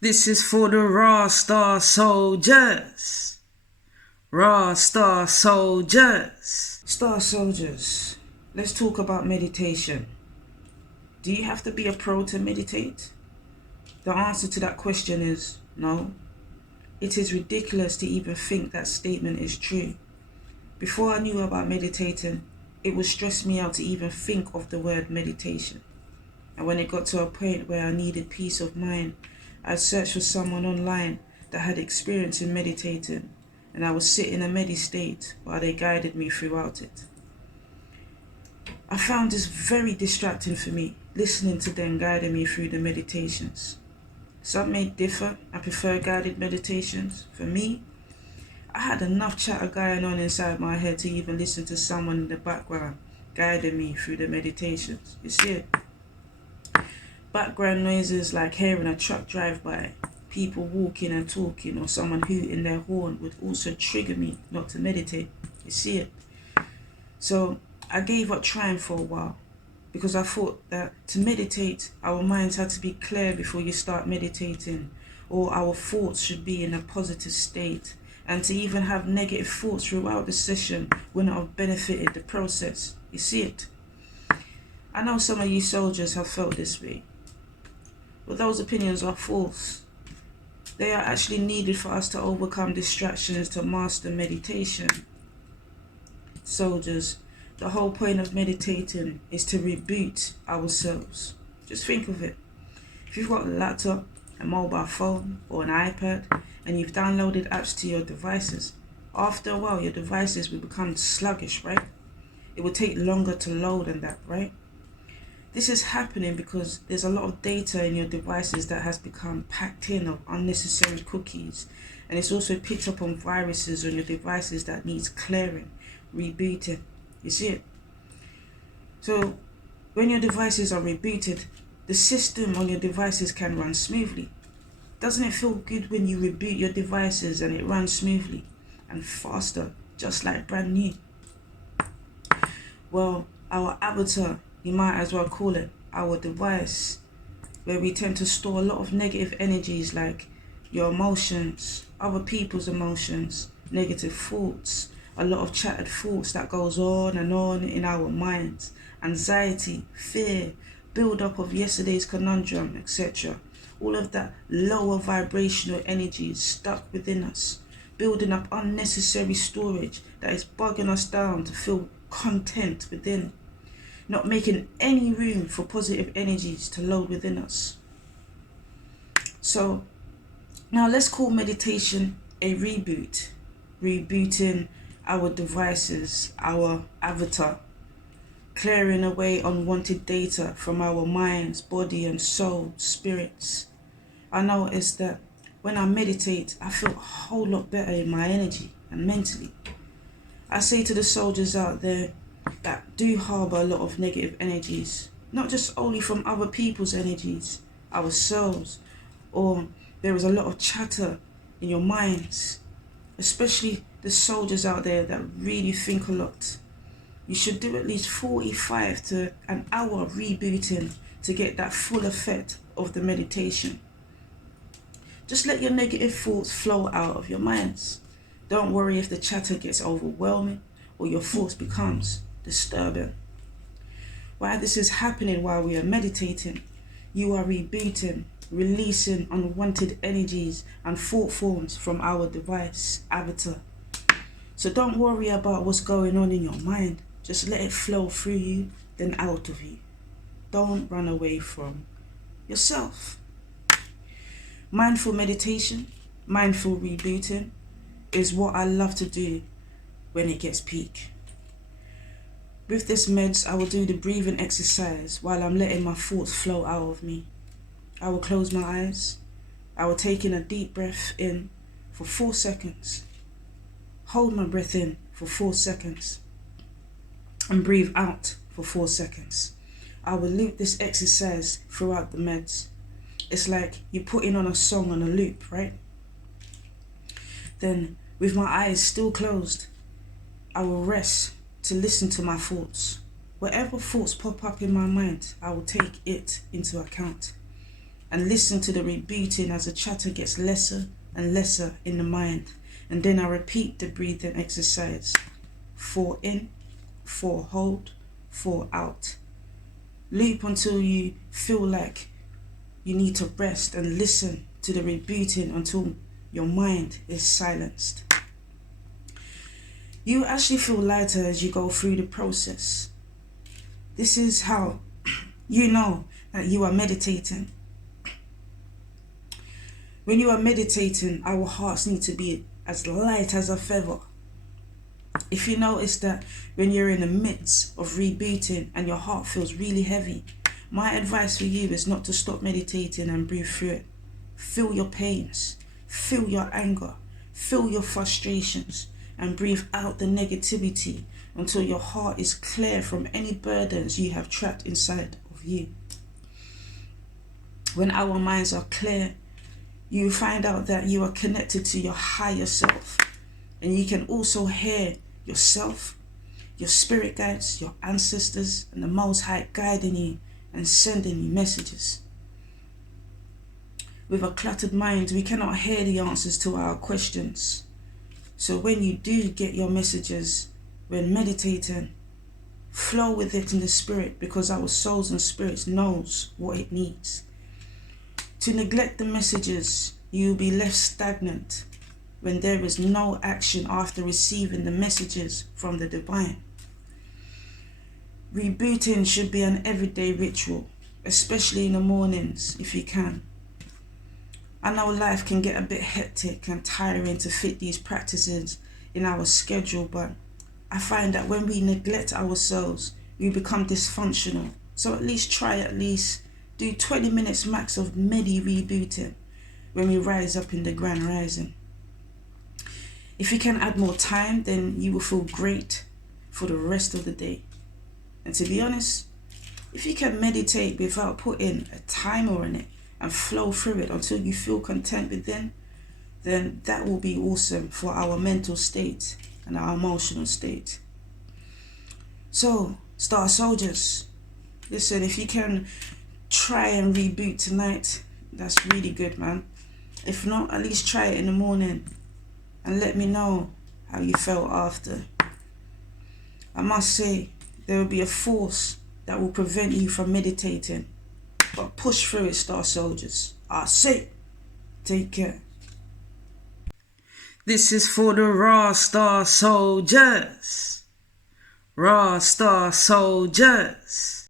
This is for the Raw Star Soldiers. Raw Star Soldiers. Star Soldiers, let's talk about meditation. Do you have to be a pro to meditate? The answer to that question is no. It is ridiculous to even think that statement is true. Before I knew about meditating, it would stress me out to even think of the word meditation. And when it got to a point where I needed peace of mind, I'd search for someone online that had experience in meditating, and I would sit in a medi-state while they guided me throughout it. I found this very distracting for me, listening to them guiding me through the meditations. Some may differ and prefer guided meditations. For me, I had enough chatter going on inside my head to even listen to someone in the background guiding me through the meditations. You see it? Background noises like hearing a truck drive by, people walking and talking, or someone hooting their horn would also trigger me not to meditate. You see it? So I gave up trying for a while because I thought that to meditate, our minds had to be clear before you start meditating, or our thoughts should be in a positive state, and to even have negative thoughts throughout the session would not have benefited the process. You see it? I know some of you soldiers have felt this way, but those opinions are false. They are actually needed for us to overcome distractions to master meditation. Soldiers, the whole point of meditating is to reboot ourselves. Just think of it. If you've got a laptop, a mobile phone, or an iPad, and you've downloaded apps to your devices, after a while your devices will become sluggish, right? It will take longer to load than that, right? This is happening because there's a lot of data in your devices that has become packed in of unnecessary cookies, and it's also picked up on viruses on your devices that needs clearing, rebooting. You see it? So when your devices are rebooted, the system on your devices can run smoothly. Doesn't it feel good when you reboot your devices and it runs smoothly and faster, just like brand new? Well, our avatar, you might as well call it our device, where we tend to store a lot of negative energies like your emotions, other people's emotions, negative thoughts, a lot of chattered thoughts that goes on in our minds, anxiety, fear, build up of yesterday's conundrum, etc. All of that lower vibrational energy is stuck within us, building up unnecessary storage that is bugging us down to feel content within, not making any room for positive energies to load within us. So now let's call meditation a reboot, rebooting our devices, our avatar, clearing away unwanted data from our minds, body and soul, spirits. I noticed that when I meditate, I feel a whole lot better in my energy and mentally. I say to the soldiers out there that do harbour a lot of negative energies, not just only from other people's energies, ourselves, or there is a lot of chatter in your minds, especially the soldiers out there that really think a lot. You should do at least 45 to an hour rebooting to get that full effect of the meditation. Just let your negative thoughts flow out of your minds. Don't worry if the chatter gets overwhelming or your thoughts becomes disturbing. While this is happening while we are meditating, you are rebooting, releasing unwanted energies and thought forms from our device, avatar. So don't worry about what's going on in your mind. Just let it flow through you, then out of you. Don't run away from yourself. Mindful meditation, mindful rebooting is what I love to do when it gets peak. With this meds, I will do the breathing exercise while I'm letting my thoughts flow out of me. I will close my eyes. I will take in a deep breath in for 4 seconds. Hold my breath in for 4 seconds. And breathe out for 4 seconds. I will loop this exercise throughout the meds. It's like you're putting on a song on a loop, right? Then, with my eyes still closed, I will rest to listen to my thoughts. Whatever thoughts pop up in my mind, I will take it into account. and listen to the rebooting as the chatter gets lesser and lesser in the mind. And then I repeat the breathing exercise. 4 in, 4 hold, 4 out. Loop until you feel like you need to rest, and listen to the rebooting until your mind is silenced. You actually feel lighter as you go through the process. This is how you know that you are meditating. When you are meditating, our hearts need to be as light as a feather. If you notice that when you're in the midst of rebooting and your heart feels really heavy, my advice for you is not to stop meditating and breathe through it. Feel your pains, feel your anger, feel your frustrations, and breathe out the negativity until your heart is clear from any burdens you have trapped inside of you. When our minds are clear, you find out that you are connected to your higher self, and you can also hear yourself, your spirit guides, your ancestors, and the Most High guiding you and sending you messages. With a cluttered mind, we cannot hear the answers to our questions. So when you do get your messages, when meditating, flow with it in the spirit, because our souls and spirits knows what it needs. To neglect the messages, you will be left stagnant when there is no action after receiving the messages from the divine. Rebooting should be an everyday ritual, especially in the mornings if you can. I know life can get a bit hectic and tiring to fit these practices in our schedule, but I find that when we neglect ourselves, we become dysfunctional. So at least do 20 minutes max of rebooting when we rise up in the grand rising. If you can add more time, then you will feel great for the rest of the day. And to be honest, if you can meditate without putting a timer on it and flow through it until you feel content within, then that will be awesome for our mental state and our emotional state. So, Star Soldiers, listen, if you can try and reboot tonight, that's really good, man. If not, at least try it in the morning and let me know how you felt after. I must say, there will be a force that will prevent you from meditating, but push through it, Star Soldiers. I say, take care. This is for the Raw Star Soldiers. Raw Star Soldiers.